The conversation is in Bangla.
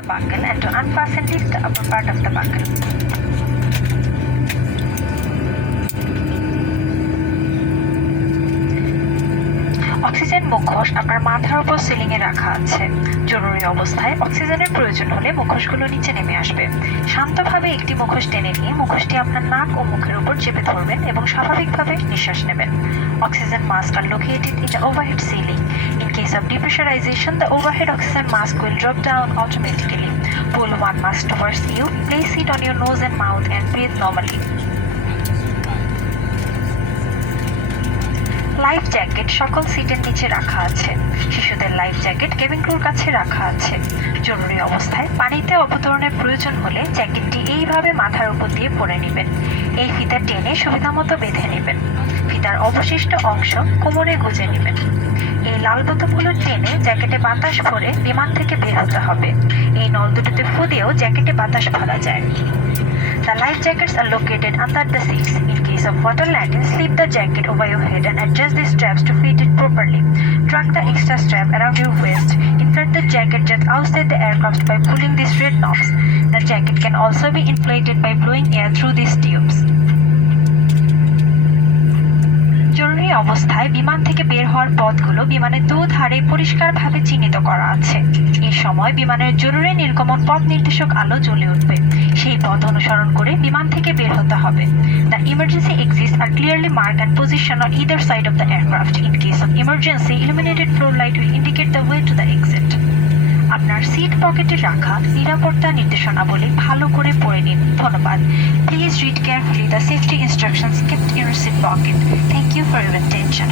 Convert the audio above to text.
the buckle and to unfasten lift the upper part of the buckle. Oxygen মুখোশ আপনার মাথার উপর সিলিং এ রাখা আছে। জরুরি অবস্থায় অক্সিজেনের প্রয়োজন হলে মুখোশগুলো নিচে নেমে আসবে। শান্তভাবে একটি মুখোশ টেনে নিয়ে মুখোশটি আপনার নাক ও মুখের উপর চেপে ধরবেন এবং স্বাভাবিকভাবে নিঃশ্বাস নেবেন। Oxygen masks are located in the overhead ceiling. In case of depressurization, the overhead oxygen mask will drop down automatically. Pull one mask towards you, place it on your nose and mouth and breathe normally. Life jacket সকল সিটের নিচে রাখা আছে। শিশুদের লাইফ জ্যাকেট কেবিন ক্রুর কাছে রাখা আছে। জরুরি অবস্থায় পানিতে অবতরণের প্রয়োজন হলে জ্যাকেটটি এইভাবে মাথার উপর দিয়ে পরে নেবেন। এই ফিতা টেনে সুবিধামতো বেঁধে নেবেন। ফিতার অবশিষ্ট অংশ কোমরে গুজে নেবেন। এই লাল বোতামগুলো টেনে জ্যাকেটে বাতাস ভরে বিমান থেকে বের হতে হবে। এই নল দুটোতে ফু দিয়েও জ্যাকেটে বাতাস ভরা যায়। The life jackets are located under the seats. In case of water landing, slip the jacket over your head and adjust the straps to fit it properly. Drag the extra strap around your waist. Inflate the jacket just outside the aircraft by pulling these red knobs. The jacket can also be inflated by blowing air through these tubes. জরুরি অবস্থায় বিমান থেকে বের হওয়ার পথগুলো বিমানের দুধারে পরিষ্কারভাবে চিহ্নিত করা আছে। এই সময় বিমানের জরুরি নির্গমন পথ নির্দেশক আলো জ্বলে উঠবে। সেই পথ অনুসরণ করে বিমান থেকে বের হতে হবে। The emergency exits are clearly marked and positioned on either side of the aircraft. In case of emergency, illuminated floor light will indicate the way to the exit. আপনার সিট পকেটে রাখা নিরাপত্তা নির্দেশনাবলী ভালো করে পড়ে নিন। ধন্যবাদ। Please read carefully the safety instructions kept in your seat pocket. Thank you for your attention.